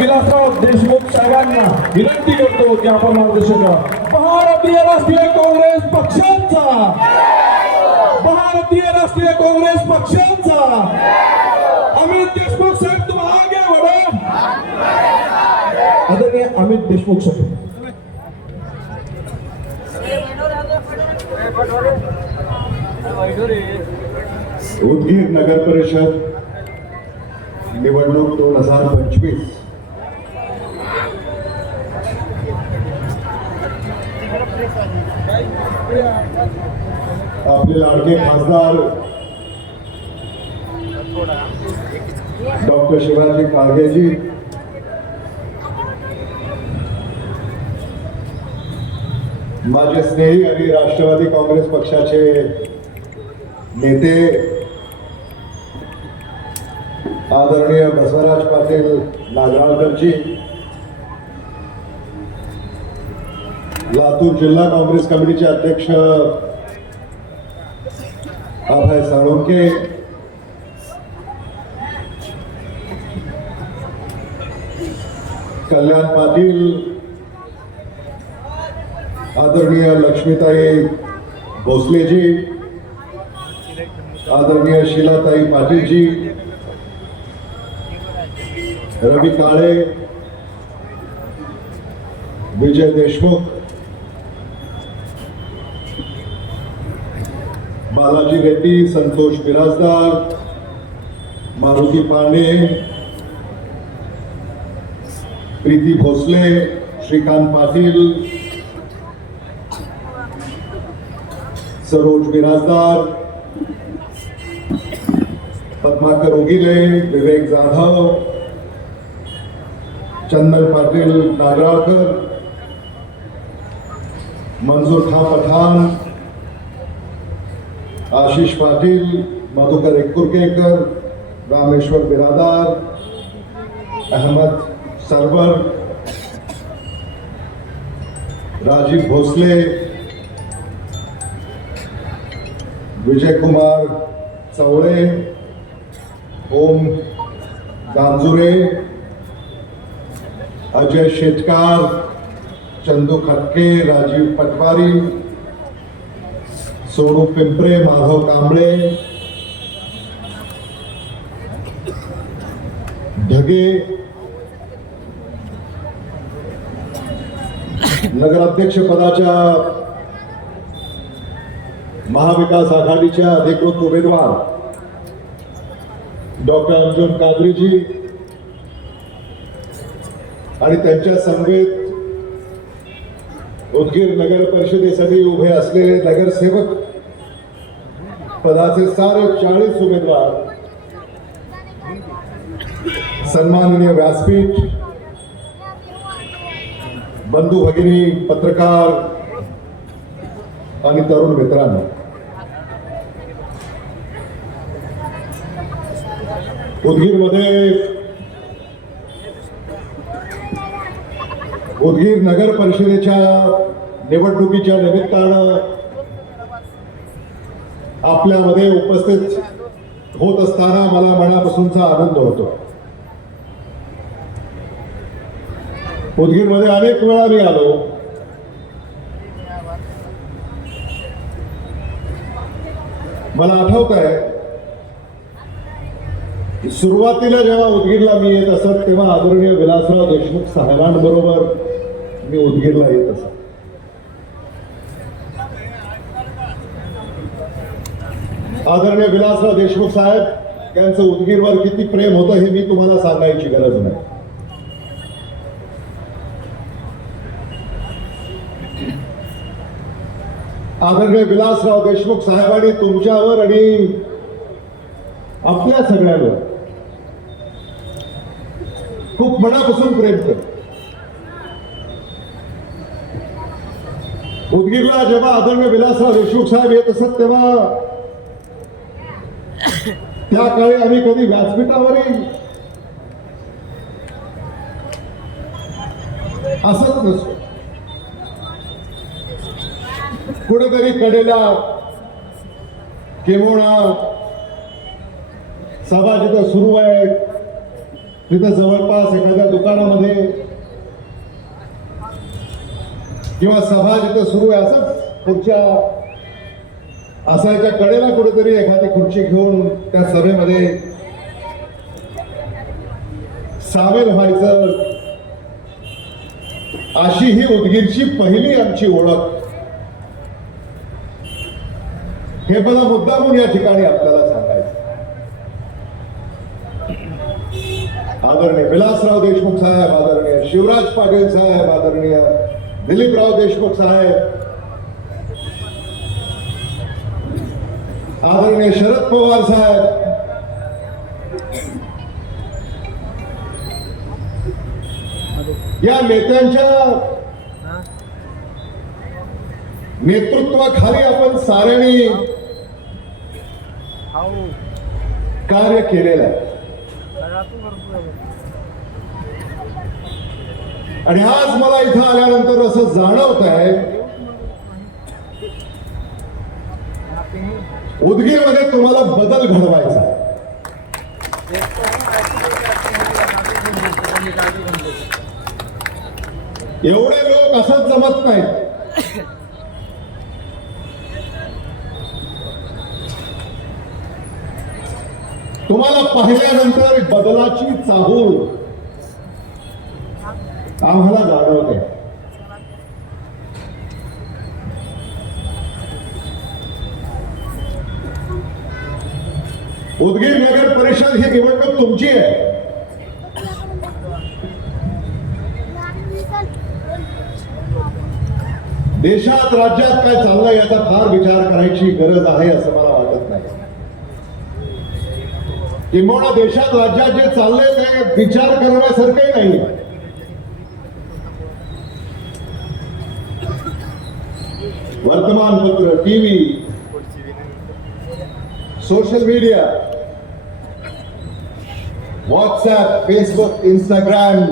विलासराव देशमुख साहेबांना विनंती करतो की आपण मार्गदर्शन करा. भारतीय राष्ट्रीय काँग्रेस पक्षांचा. भारतीय राष्ट्रीय काँग्रेस पक्षांचा. अमित देशमुख साहेब तुम आगे बढ़ो आदरणीय अमित देशमुख साहेब. उदगीर नगर परिषद निवडणूक दोन हजार पंचवीस. आपले लाडके खासदार डॉक्टर शिवाजी काळगेजी. माझे स्नेही आणि राष्ट्रवादी काँग्रेस पक्षाचे नेते आदरणीय बसवराज पाटील नागराळकरजी लातूर जिल्हा काँग्रेस कमिटीचे अध्यक्ष अभय साळुंके. कल्याण पाटील. आदरणीय लक्ष्मीताई भोसलेजी. आदरणीय शिलाताई पाटीलजी. रवी काळे. विजय देशमुख. बालाजी रेड्डी संतोष बिराजदार मारुती पांडे प्रीती भोसले श्रीकांत पाटील सरोज बिराजदार पद्माकर उगिले विवेक जाधव चंदन पाटील नागराळकर मंजूर ठा पठाण आशिष पाटील मधुकर एकुरकेकर रामेश्वर बिरादार अहमद सरवर राजीव भोसले विजय कुमार चवळे ओम गांजुरे अजय शेटकार चंदू खटके राजीव पटवारी सोनू पिंपरे माधव कांबळे. ढगे. नगराध्यक्ष पदाच्या महाविकास आघाडीच्या अधिकृत उमेदवार डॉक्टर अंजुन कादरीजी आणि त्यांच्या समवेत उदगीर नगर परिषदेसाठी उभे असलेले नगरसेवक पदाचे सारे चाळीस उमेदवार सन्माननीय व्यासपीठ बंधू भगिनी पत्रकार आणि तरुण मित्रांनो उदगीरमध्ये उदगीर नगर परिषदेच्या निवडणुकीच्या निमित्तानं आपल्यामध्ये उपस्थित होत असताना मला मनापासूनचा आनंद होतो. उदगीरमध्ये अनेक वेळा मी आलो. मला आठवत आहे सुरुवातीला जेव्हा उदगीरला मी येत असत तेव्हा आदरणीय विलासराव देशमुख साहेबांबरोबर मी उदगीरला येत असा. आदरणीय विलासराव देशमुख साहेब यांचं उदगीरवर किती प्रेम होतं हे मी तुम्हाला सांगायची गरज नाही. आदरणीय विलासराव देशमुख साहेबांनी तुमच्यावर आणि आपल्या सगळ्यांवर खूप मनापासून प्रेम करतो. उदगीरला जेव्हा आदरणीय विलासराव देशमुख साहेब येत असत तेव्हा त्या काळी आम्ही कधी व्यासपीठावरही असत नसतो. कुठेतरी कडेला किंवा सभा जिथं सुरू आहे तिथं जवळपास एखाद्या दुकानामध्ये किंवा सभा जिथं सुरू आहे असंच पुढच्या असायच्या कडेला कुठेतरी एखादी खुर्ची घेऊन त्या सभेमध्ये सामील व्हायचं. अशी ही उदगीरची पहिली आमची ओळख. हे मला मुद्दामून या ठिकाणी आपल्याला सांगायचं. आदरणीय विलासराव देशमुख साहेब आदरणीय शिवराज पाटील साहेब आदरणीय दिलीपराव देशमुख साहेब. आदरणीय शरद पवार साहेब. या नेत्यांच्या नेतृत्वाखाली आपण साऱ्यांनी कार्य केलेलं आहे. आणि आज मला इथं आल्यानंतर असं जाणवत आहे उदगीरमध्ये तुम्हाला बदल घडवायचा एवढे लोक असंच जमत नाहीत. तुम्हाला पाहिल्यानंतर बदलाची चाहूल आम्हाला जाणवते उदगीर नगर परिषद ही निवडणूक तुमची आहे. देशात राज्यात काय चाललंय याचा फार विचार करायची गरज आहे असं मला वाटत नाही. किंवा देशात राज्यात जे चाललंय ते विचार करण्यासारखंही नाही. वर्तमानपत्र TV social media WhatsApp Facebook Instagram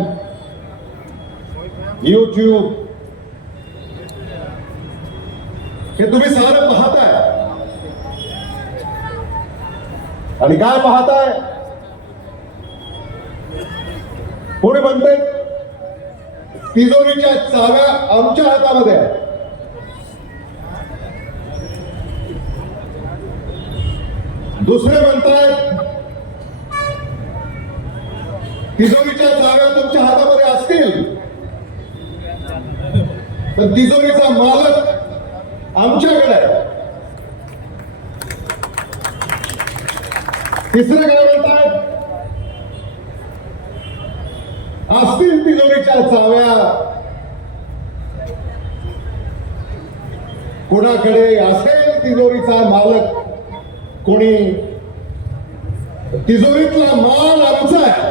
YouTube हे तुम्ही सारं पाहताय. आणि काय पाहताय? कोणी म्हणते तिजोरीच्या चाव्या आमच्या हातामध्ये आहे दुसरे म्हणतायत तिजोरीच्या चाव्या तुमच्या हातामध्ये असतील तर तिजोरीचा मालक आमच्याकडे आहे. तिसरे काय म्हणतात असतील तिजोरीच्या चाव्या. कोणाकडे असेल तिजोरीचा मालक? कोणी तिजोरीतला माल आमचा आहे.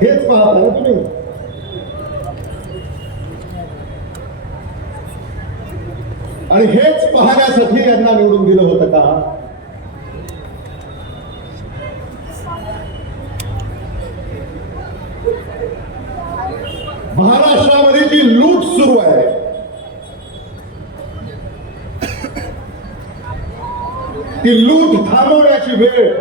हेच पाहता ना तुम्ही. आणि हेच पाहण्यासाठी यांना निवडून दिलं होतं का? महाराष्ट्रामध्ये जी लूट सुरू आहे. ती लूट थांबवण्याची वेळ